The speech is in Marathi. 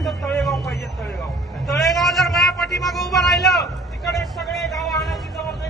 फक्त तळेगाव पाहिजे. तळेगाव जर माझ्या पाठीमागे उभं राहिलं, तिकडे सगळे गाव आणण्याची जबाबदारी